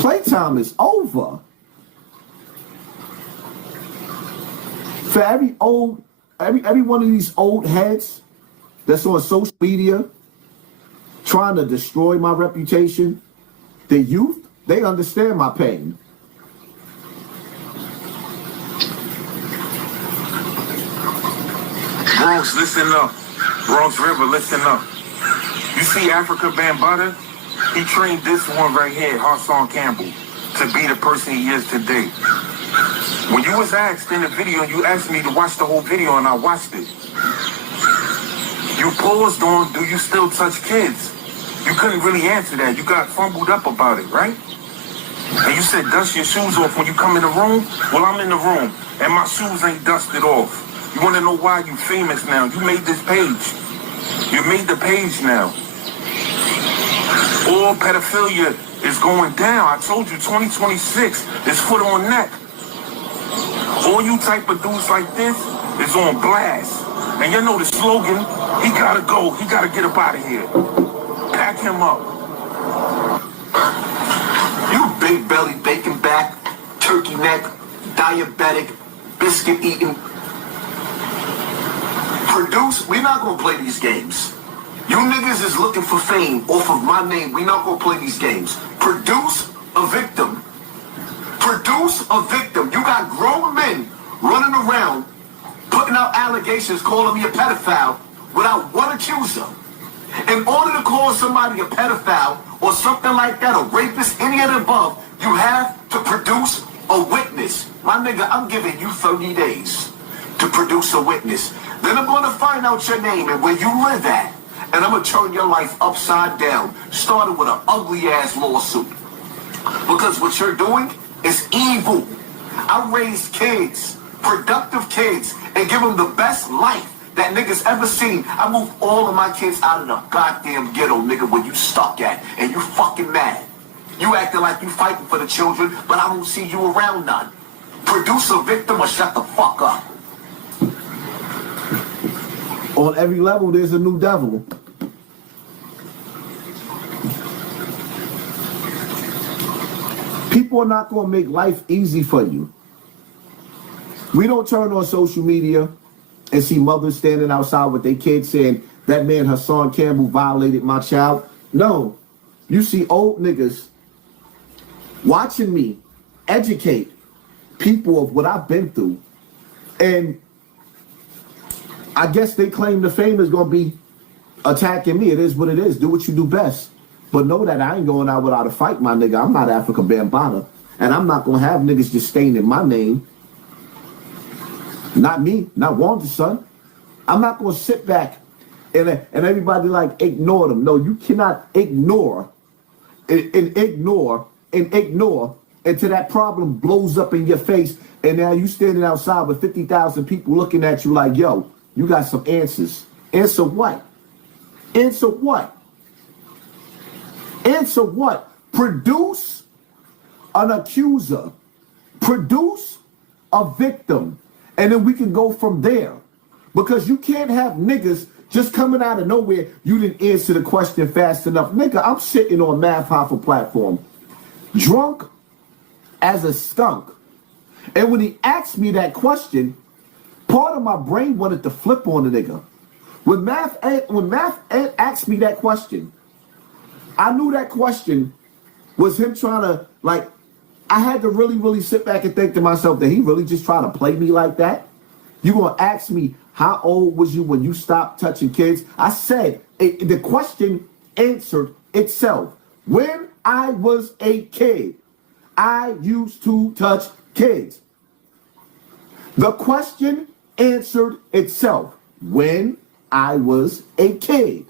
Playtime is over. For every one of these old heads that's on social media trying to destroy my reputation, the youth, they understand my pain. Bronx, listen up. Bronx River, listen up. You see Africa Bambaataa? He trained this one right here, Hassan Campbell, to be the person he is today. When you was asked in the video, you asked me to watch the whole video, and I watched it. You paused on, do you still touch kids? You couldn't really answer that. You got fumbled up about it, right? And you said, dust your shoes off when you come in the room? Well, I'm in the room, and my shoes ain't dusted off. You want to know why you famous now? You made this page. You made the page now. All pedophilia is going down. I told you 2026 is foot on neck. All you type of dudes like this is on blast. And you know the slogan, he gotta go, he gotta get up out of here. Pack him up. You big belly, bacon back, turkey neck, diabetic, biscuit eating. Produce, we're not gonna play these games. You niggas is looking for fame off of my name. We not gonna play these games. Produce a victim. Produce a victim. You got grown men running around, putting out allegations, calling me a pedophile without one accuser. In order to call somebody a pedophile or something like that, a rapist, any of the above, you have to produce a witness. My nigga, I'm giving you 30 days to produce a witness. Then I'm going to find out your name and where you live at. And I'm going to turn your life upside down, starting with an ugly-ass lawsuit. Because what you're doing is evil. I raised kids, productive kids, and give them the best life that niggas ever seen. I moved all of my kids out of the goddamn ghetto, nigga, where you stuck at, and you fucking mad. You acting like you fighting for the children, but I don't see you around none. Produce a victim or shut the fuck up. On every level, there's a new devil. People are not going to make life easy for you. We don't turn on social media and see mothers standing outside with their kids saying, that man Hassan Campbell violated my child. No. You see old niggas watching me educate people of what I've been through. And I guess they claim the fame is going to be attacking me. It is what it is. Do what you do best. But know that I ain't going out without a fight, my nigga. I'm not Africa Bambaataa. And I'm not going to have niggas just staining my name. Not me. Not Wanda's son. I'm not going to sit back and everybody like ignore them. No, you cannot ignore until that problem blows up in your face. And now you standing outside with 50,000 people looking at you like, yo, you got some answers. Answer what? Answer what? Answer what? Produce an accuser. Produce a victim. And then we can go from there. Because you can't have niggas just coming out of nowhere. You didn't answer the question fast enough. Nigga, I'm sitting on Math Hoffa platform. Drunk as a skunk. And when he asked me that question, part of my brain wanted to flip on the nigga. When Math asked me that question, I knew that question was him trying to, like, I had to really, really sit back and think to myself, that he really just trying to play me like that? You gonna ask me, how old was you when you stopped touching kids? I said, the question answered itself. When I was a kid, I used to touch kids. The question answered itself. When I was a kid,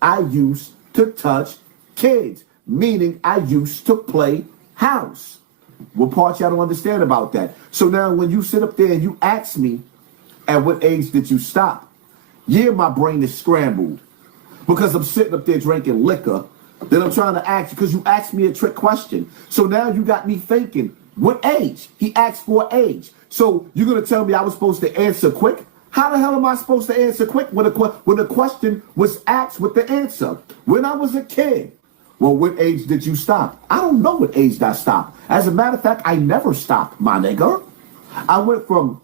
I used to touch kids, meaning I used to play house. What part y'all don't understand about that? So now when you sit up there and you ask me, at what age did you stop? Yeah, my brain is scrambled because I'm sitting up there drinking liquor. Then I'm trying to ask you because you asked me a trick question. So now you got me thinking, what age? He asked for age. So you're going to tell me I was supposed to answer quick? How the hell am I supposed to answer quick when the question was asked with the answer? When I was a kid, Well, what age did you stop? I don't know what age I stopped. As a matter of fact, I never stopped, my nigga. I went from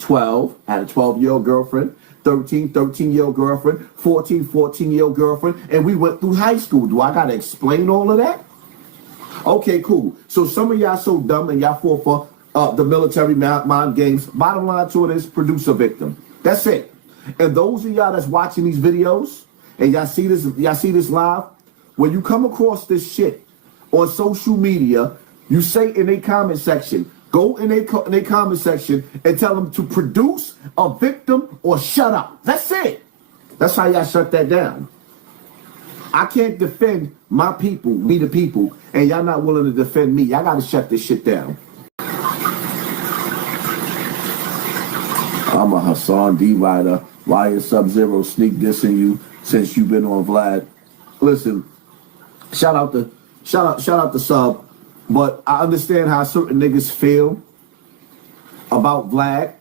12, had a 12-year-old girlfriend, 13-year-old girlfriend, 14-year-old girlfriend, and we went through high school. Do I got to explain all of that? Okay, cool. So some of y'all so dumb and y'all fall for the military mind games. Bottom line to it is produce a victim. That's it. And those of y'all that's watching these videos and y'all see this live, when you come across this shit on social media, you say in a comment section, go in a comment section and tell them to produce a victim or shut up. That's it. That's how y'all shut that down. I can't defend my people, we the people, and y'all not willing to defend me. Y'all got to shut this shit down. I'm a Hassan D rider. Why is Sub-Zero sneak dissing you since you've been on Vlad? Listen, shout out to Sub, but I understand how certain niggas feel about Vlad.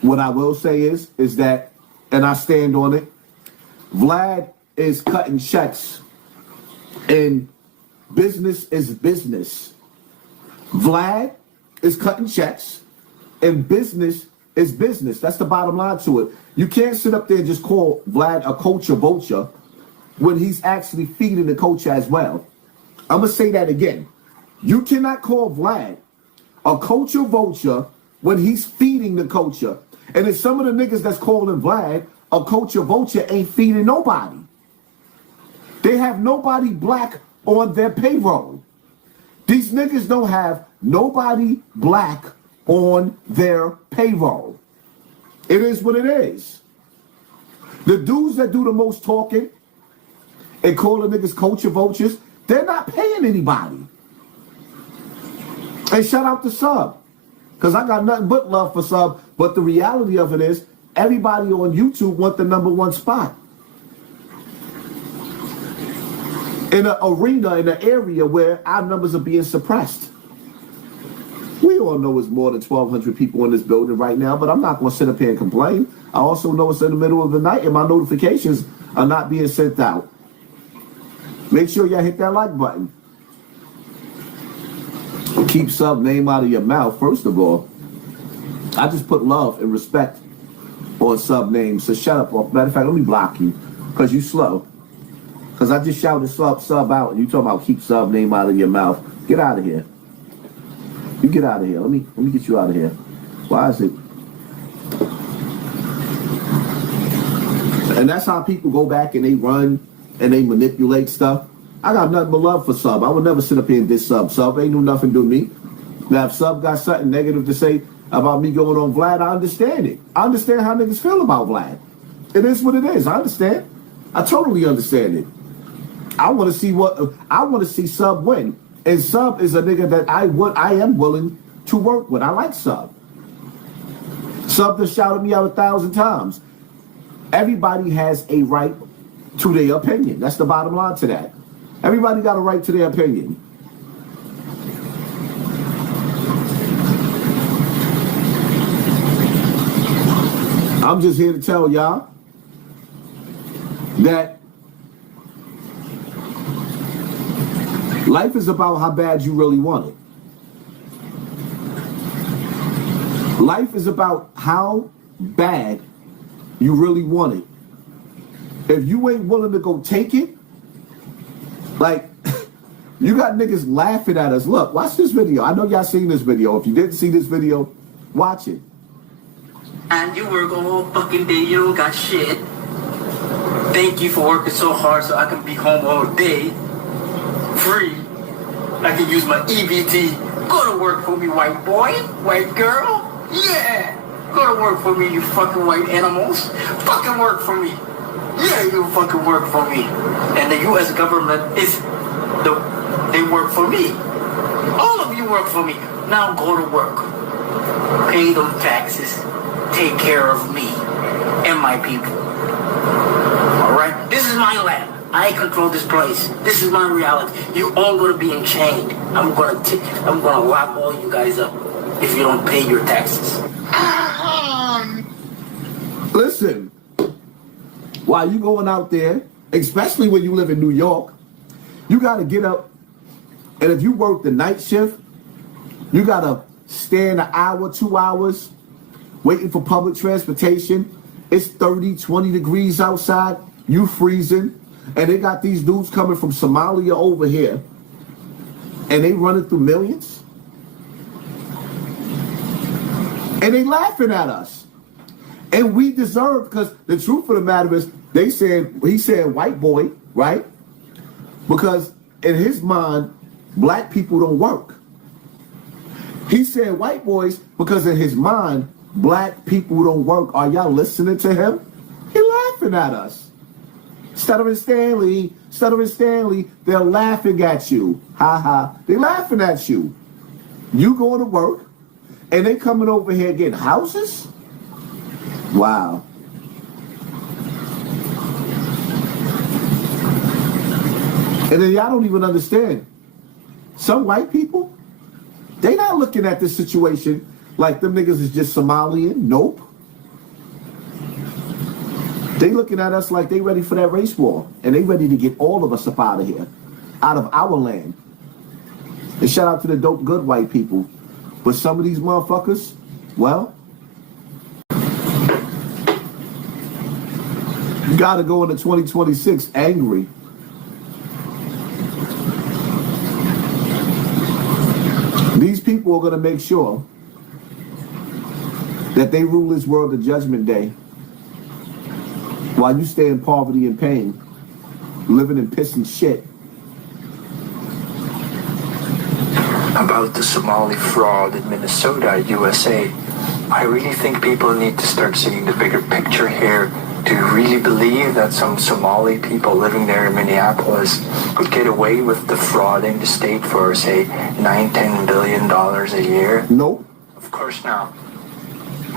What I will say is that, and I stand on it, Vlad is cutting checks, and business is business. Vlad is cutting checks, and business is business. That's the bottom line to it. You can't sit up there and just call Vlad a culture vulture when he's actually feeding the culture as well. I'm going to say that again. You cannot call Vlad a culture vulture when he's feeding the culture. And if some of the niggas that's calling Vlad a culture vulture ain't feeding nobody. They have nobody black on their payroll. These niggas don't have nobody black on their payroll. It is what it is. The dudes that do the most talking and call the niggas culture vultures, they're not paying anybody. And shout out to Sub, because I got nothing but love for Sub, but the reality of it is everybody on YouTube want the #1 spot. In an arena, in an area where our numbers are being suppressed. We all know it's more than 1,200 people in this building right now, but I'm not going to sit up here and complain. I also know it's in the middle of the night and my notifications are not being sent out. Make sure y'all hit that like button. Keep Sub name out of your mouth. First of all, I just put love and respect on Sub name, so shut up. Matter of fact, let me block you because you slow. Because I just shouted Sub out, and you talking about keep Sub name out of your mouth. Get out of here. You get out of here. Let me get you out of here. Why is it? And that's how people go back and they run and they manipulate stuff. I got nothing but love for Sub. I would never sit up here and diss Sub. Sub ain't do nothing to me. Now, if Sub got something negative to say about me going on Vlad, I understand it. I understand how niggas feel about Vlad. It is what it is. I understand. I totally understand it. I want to see Sub win. And Sub is a nigga that I am willing to work with. I like Sub. Sub has shouted me out 1,000 times. Everybody has a right to their opinion. That's the bottom line to that. Everybody got a right to their opinion. I'm just here to tell y'all that life is about how bad you really want it. Life is about how bad you really want it. If you ain't willing to go take it, like, you got niggas laughing at us. Look, watch this video. I know y'all seen this video. If you didn't see this video, watch it. And you work all fucking day, you don't got shit. Thank you for working so hard so I can be home all day. Free. I can use my EBT. Go to work for me, white boy, white girl. Yeah. Go to work for me, you fucking white animals. Fucking work for me. Yeah, you fucking work for me. And the U.S. government they work for me. All of you work for me. Now go to work. Pay them taxes. Take care of me and my people. Alright? This is my land. I control this place. This is my reality. You all gonna be enchained. I'm gonna lock all you guys up if you don't pay your taxes. Listen, while you going out there, especially when you live in New York, You got to get up, and if you work the night shift, you got to stand an hour, 2 hours, waiting for public transportation. It's 30, 20 degrees outside. You freezing. And they got these dudes coming from Somalia over here. And they running through millions. And they laughing at us. And we deserve, because the truth of the matter is, he said white boy, right? Because in his mind, black people don't work. He said white boys because in his mind, black people don't work. Are y'all listening to him? He laughing at us. Stuttering Stanley, they're laughing at you. Ha ha. They're laughing at you. You going to work, and they coming over here getting houses? Wow. And then y'all don't even understand. Some white people, they not looking at this situation like them niggas is just Somalian. Nope. They looking at us like they ready for that race war. And they ready to get all of us up out of here. Out of our land. And shout out to the dope good white people. But some of these motherfuckers, well, you gotta go into 2026 angry. These people are gonna make sure that they rule this world to Judgment Day while you stay in poverty and pain, living in piss and shit. About the Somali fraud in Minnesota, USA, I really think people need to start seeing the bigger picture here. Do you really believe that some Somali people living there in Minneapolis could get away with defrauding the state for, say, $9-10 billion a year? Nope. Of course not.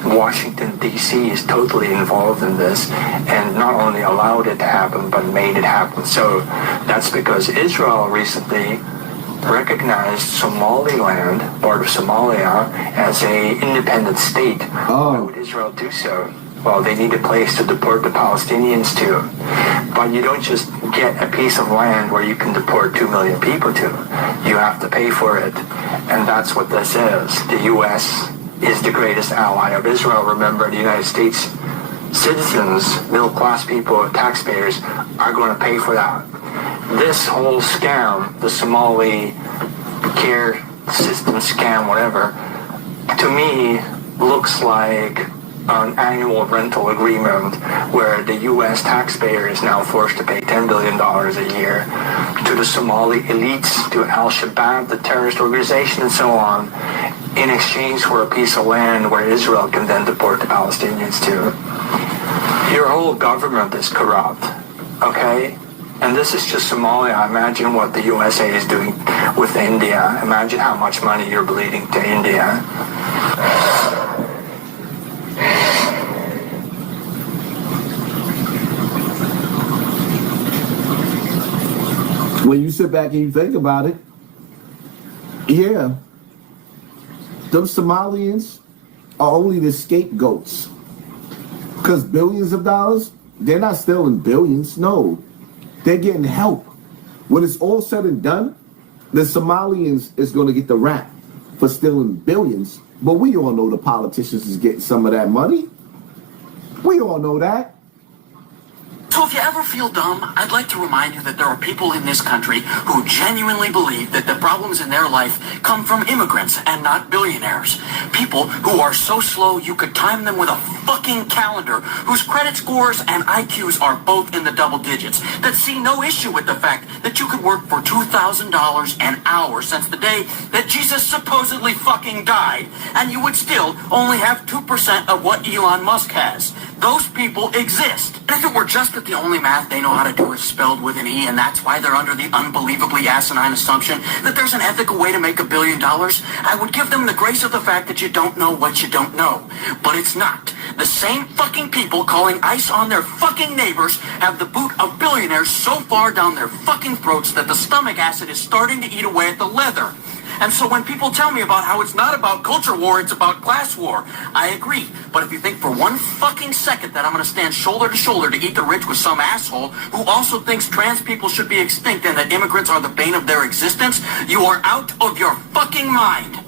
Washington, D.C. is totally involved in this and not only allowed it to happen, but made it happen. So that's because Israel recently recognized Somaliland, part of Somalia, as a independent state. Why would Israel do so? Well, they need a place to deport the Palestinians to. But you don't just get a piece of land where you can deport 2 million people to. You have to pay for it. And that's what this is. The U.S. is the greatest ally of Israel. Remember, the United States citizens, middle-class people, taxpayers, are going to pay for that. This whole scam, the Somali care system scam, whatever, to me looks like an annual rental agreement where the U.S. taxpayer is now forced to pay $10 billion a year to the Somali elites, to Al-Shabaab, the terrorist organization, and so on, in exchange for a piece of land where Israel can then deport the Palestinians to. Your whole government is corrupt, okay? And this is just Somalia. Imagine what the USA is doing with India. Imagine how much money you're bleeding to India. When you sit back and you think about it, yeah, them Somalians are only the scapegoats. Because billions of dollars, they're not stealing billions, no. They're getting help. When it's all said and done, the Somalians is going to get the rap for stealing billions. But we all know the politicians is getting some of that money. We all know that. So if you ever feel dumb, I'd like to remind you that there are people in this country who genuinely believe that the problems in their life come from immigrants and not billionaires. People who are so slow you could time them with a fucking calendar, whose credit scores and IQs are both in the double digits, that see no issue with the fact that you could work for $2,000 an hour since the day that Jesus supposedly fucking died, and you would still only have 2% of what Elon Musk has. Those people exist. And if it were just that the only math they know how to do is spelled with an E, and that's why they're under the unbelievably asinine assumption that there's an ethical way to make $1 billion, I would give them the grace of the fact that you don't know what you don't know. But it's not. The same fucking people calling ICE on their fucking neighbors have the boot of billionaires so far down their fucking throats that the stomach acid is starting to eat away at the leather. And so when people tell me about how it's not about culture war, it's about class war, I agree. But if you think for one fucking second that I'm going to stand shoulder to shoulder to eat the rich with some asshole who also thinks trans people should be extinct and that immigrants are the bane of their existence, you are out of your fucking mind.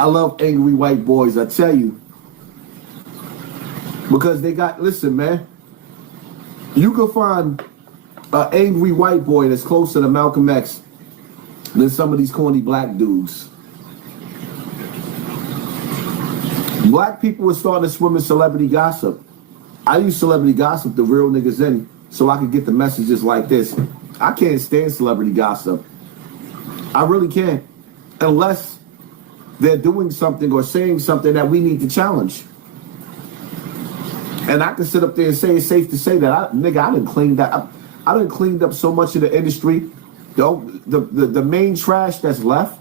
I love angry white boys, I tell you. Because they got, listen, man, you can find an angry white boy that's closer to Malcolm X than some of these corny black dudes. Black people are starting to swim in celebrity gossip. I use celebrity gossip to reel niggas in so I can get the messages like this. I can't stand celebrity gossip. I really can't. Unless they're doing something or saying something that we need to challenge. And I can sit up there and say it's safe to say that, I done cleaned up. I done cleaned up so much of the industry. The main trash that's left,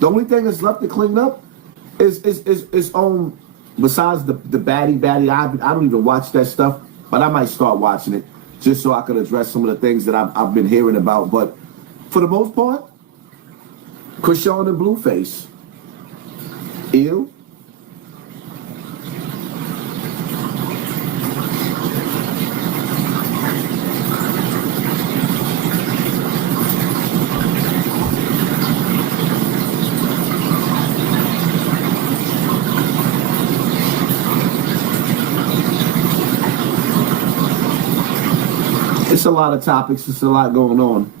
the only thing that's left to clean up is on, besides the baddie. I don't even watch that stuff, but I might start watching it just so I can address some of the things that I've been hearing about. But for the most part, Krishan and Blueface. Ew. It's a lot of topics. It's a lot going on.